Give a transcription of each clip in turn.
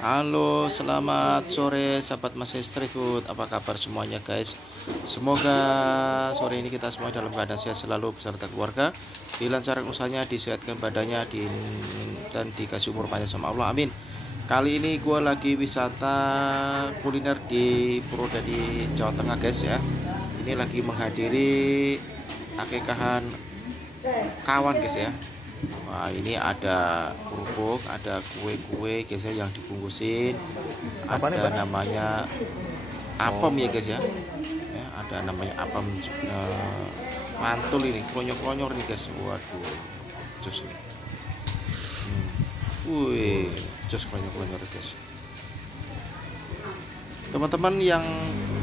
Halo, selamat sore sahabat Mas Street Food. Apa kabar semuanya guys? Semoga sore ini kita semua dalam keadaan sehat selalu beserta keluarga, dilancarkan usahanya, disehatkan badannya, dan dikasih umur panjang sama Allah. Amin. Kali ini gue lagi wisata kuliner di Purwodadi, Jawa Tengah guys ya. Ini lagi menghadiri akikahan kawan guys ya. Wah, ini ada kerupuk, ada kue-kue guys ya yang dibungkusin. Ada namanya apem ya guys ya. Ada namanya apem mantul ini, klonyor-klonyor nih guys. Waduh, jus nih. Wih, jus klonyor-klonyor guys. Teman-teman yang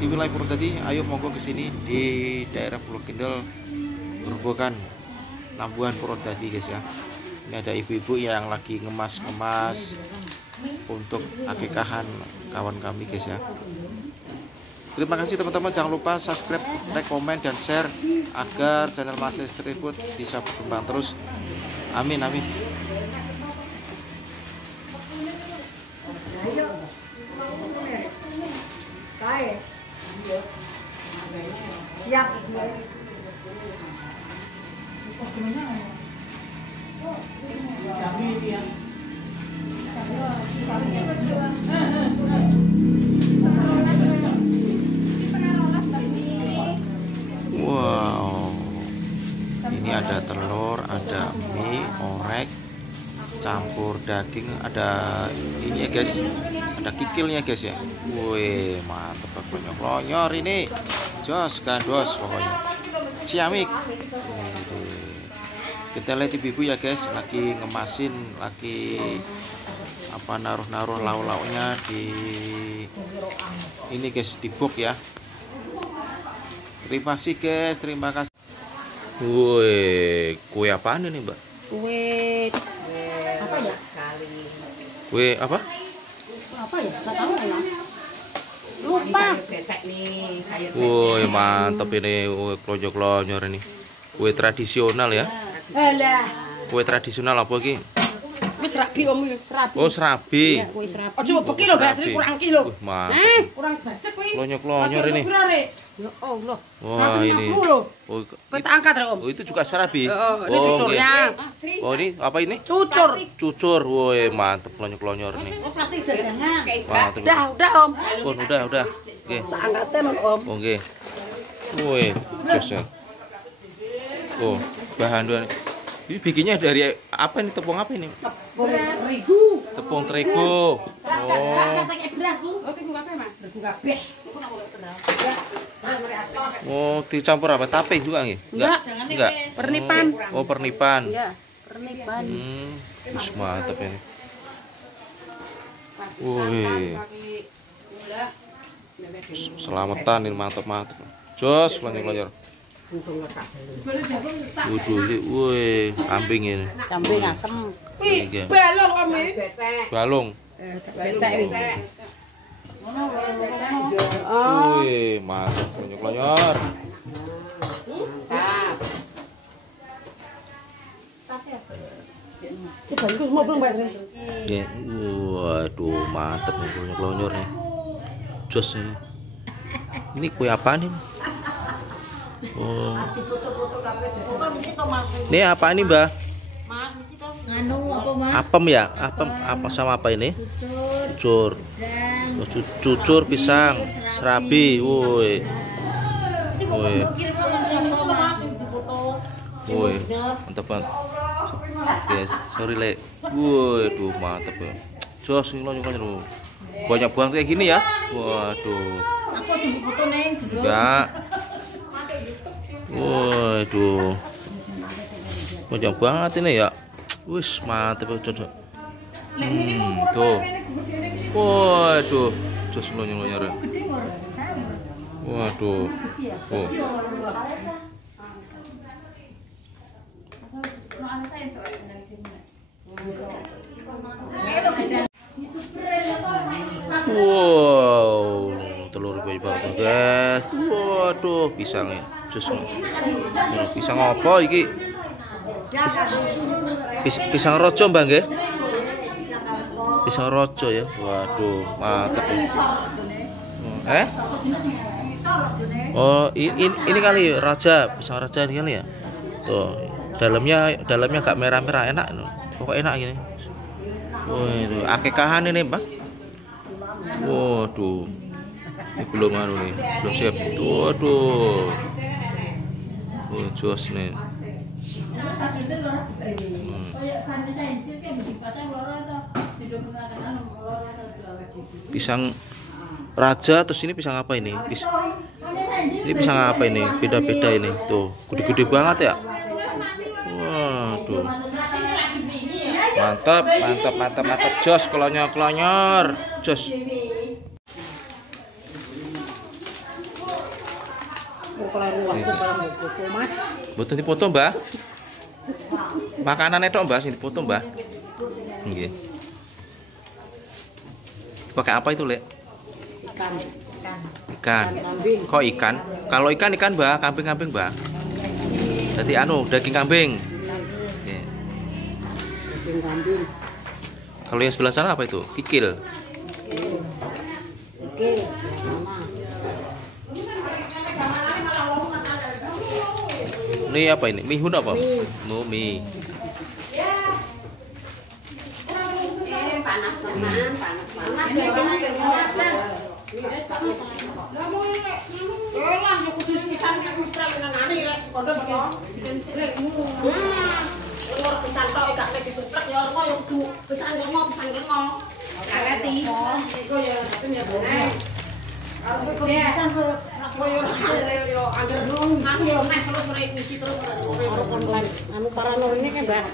di wilayah Purwodadi, ayo monggo ke sini di daerah Pulau Kendal, Grobogan, Lambuhan, Purwodadi guys ya. Ini ada ibu-ibu yang lagi ngemas-ngemas untuk akikahan kawan kami guys ya. Terima kasih teman-teman, jangan lupa subscribe, like, komen, dan share agar channel Mas Street Food bisa berkembang terus. Amin amin. Siap. Wow, ini ada telur, ada mie, orek, campur daging, ada ini ya guys, ada kikilnya guys ya. Wih, mantep banget, klonyor ini, jos gandos pokoknya, ciamik. Kita lihat ibu-ibu ya guys, lagi ngemasin, lagi apa, naruh-naruh lauk-lauknya di ini guys, di box ya. Terima kasih guys, terima kasih. Woi, kue apaan ini mbak? Kue apa ya? Kue apa? Apa ya? Nggak tahu ya. Lupa. Woi, mantap ini, klonyor-klonyor ini. Kue tradisional ya. Alah. Kue tradisional apa lagi? Wis serabi om, serabi. Oh, serabi. Iya, kue serabi. Ojo beki lho, Mbak Sri, kurang ki lho. Mantap. Kurang bacet kuwi. Klonyor-klonyor ini. Ya Allah. Wah, ini. Oh, Peta angkat om. oh, itu juga serabi. Ini cucurnya. Iya. Oh, ini apa ini? Cucur. Cucur. Woi, mantap, klonyor-klonyor ini. Plastik jajangan. Mantap. Udah om. Oh, udah. Oke. Tak angkatin om. Oke. Woi, jos ya. Oh, bahan doang. Ini bikinnya dari apa ini? Tepung apa ini? Tepung terigu. Tepung terigu. Enggak pakai beras, Bu. Oke, Bu, apa, Mas? Terigu kabeh. Oh, dicampur apa? Tape juga nggih? Enggak. Pernipan. Oh, pernipan. Iya, pernipan. Wis mantap ini. Wih. Selamatan ini, mantap. Jos, klonyor-klonyor. Wih, kambing ini. Kambing asem. Wih, Balong om iki. balung. Becek iki. Wih, mantap, klonyor-klonyor. Semua belum Mbak Sri. Nggih. Waduh, mantap nih klonyor-klonyor nih. Jos ini. Ini kue apa nih? Oh. Ini apa ini, Mbak? Nganu apa, Mas? Apem ya? Apem apa sama apa ini? Cucur. Oh, cucur pisang, serabi. Woi. Woi. Woi, mantap banget. Oke, sorry Le. Woi, duh mantap ya. Jos klonyor-klonyor. Banyak banget kayak gini ya. Waduh. Aku coba foto neng. Enggak. Waduh. Banyak banget ini ya. Wis mantep cocok. Tuh. Waduh, jos klonyor-klonyor. Waduh. Oh. Wow, telur gue banget guys. Waduh, pisangnya. Jus. Pisang apa iki? Pisang rojo, Mbak nggih? Pisang rojo ya. Waduh, mantap. Oh, ini kali raja, pisang raja ini kali ya. Tuh, dalamnya agak merah-merah, enak loh. Pokoknya enak gini. Oh, itu akekahan ini, Pak. Waduh. Ini belum nih, belum siap. Waduh. Oh, jos nih. Pisang raja, terus ini pisang apa ini? Ini pisang apa ini? Beda-beda ini. Tuh, gede-gede banget ya. Waduh. Mantap. Jos, kelonyor. Jos. Betul dipoto, Mbak. Makanan itu, Mbak, sini foto, Mbak. Nggih. Pakai apa itu, Lek? Ikan. Kok ikan? Kalau ikan, Mbak, kambing, Mbak. Jadi daging kambing. Nggih. Daging kambing. Kalau yang sebelah sana apa itu? Kikil. Ini apa ini? Mihun apa? Mie. Panas. Anu paranor ini kan, Mbak.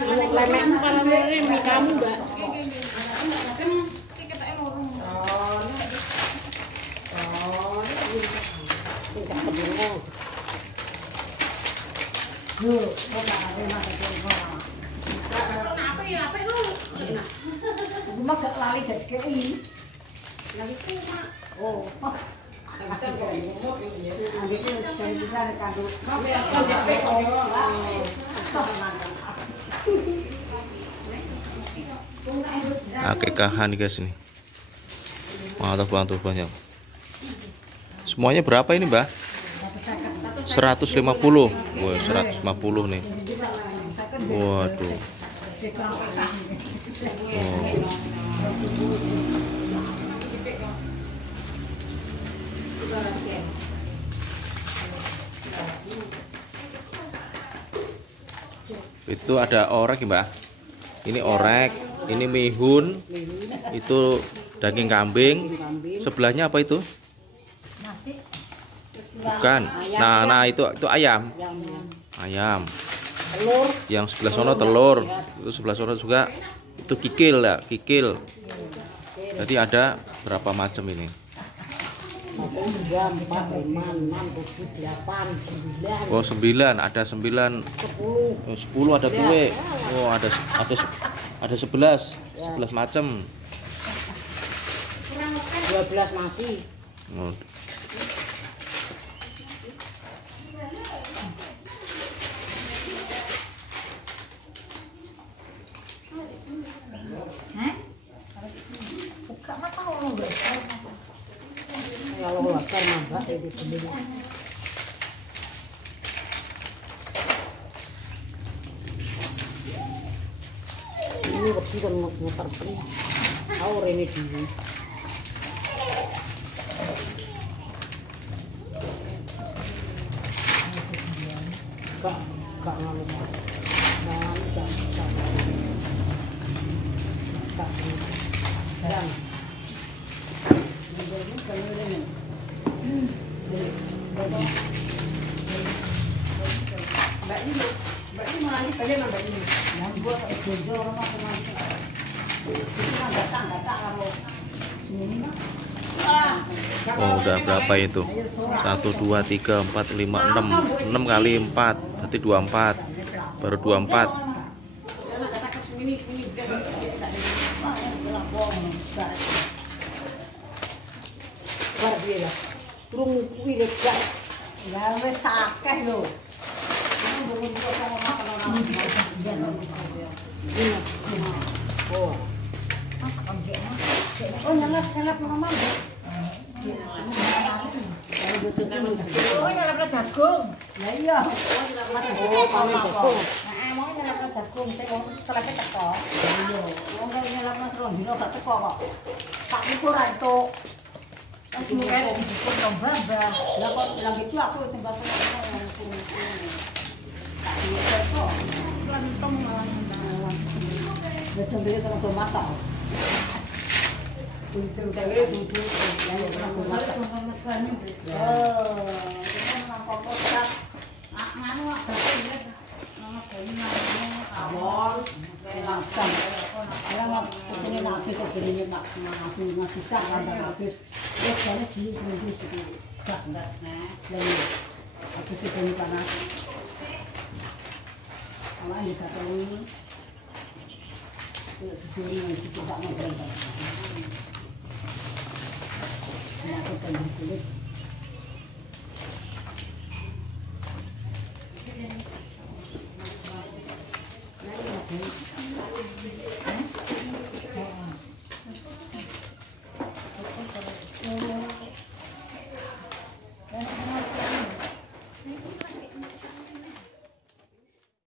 Anu lemek paranor ini mie kamu, Mbak. Cuma gak lali dari KI. Lagi cuma. Oh. Akekahan guys ini. Mantap banyak. Semuanya berapa ini, Mbak? 150. Wah, 150 nih. Waduh. Itu ada orek ya, Mbak. Ini orek, ini mihun, itu daging kambing. Sebelahnya apa itu? Bukan. Nah itu ayam. Ayam. Telur. Yang sebelah sono telur. Itu sebelah sono juga itu kikil ya, kikil. Jadi ada berapa macam ini? 3, 4, 5, 6, 7, 8, 9. Oh, 9, ada 9. 10 ada kue. Oh, ada 11. 11 macam. 12 masih. Oh. Kalau lapar mah ini sendiri. Ini waktu kan muter pun. Aur ini dulu. Kak ngalu. Mbak ini mulai kalian Mbak ini. Yang buat jojo orang apa nanti. Itu kan datang kalau sini mah. Oh, udah berapa itu? 1, 2, 3, 4, 5, 6. 6 kali 4 berarti 24. Baru 24. Turun kuwi lek ya wis akeh lho. Oh. Oh nyelap mama. Oh nyelap jagung. Ya iya. Oh paling jagung. Mau nyelap jagung, saya mau selapnya teko. Iya. Mau nyelap serong dino gak teko kok. Tak ukur itu. Pas mungkin dibukur lomba mbak. Lah kok bilang gitu aku timbang tak ukur kok. Lantong malah. Udah sambil kita masak. Untuk cewek duduk yang pernah masak. Oh, kita nangkep kotak. Nganu apa? Abon, langsung. Alang ini nanti kok belinya mak ngasih sak kan terus. Ya jadi di sini itu gas-gas nah. Lalu aku sih panas. Alang dikatakan ini tidak mau berangkat. Aku pengen kulit. Nah,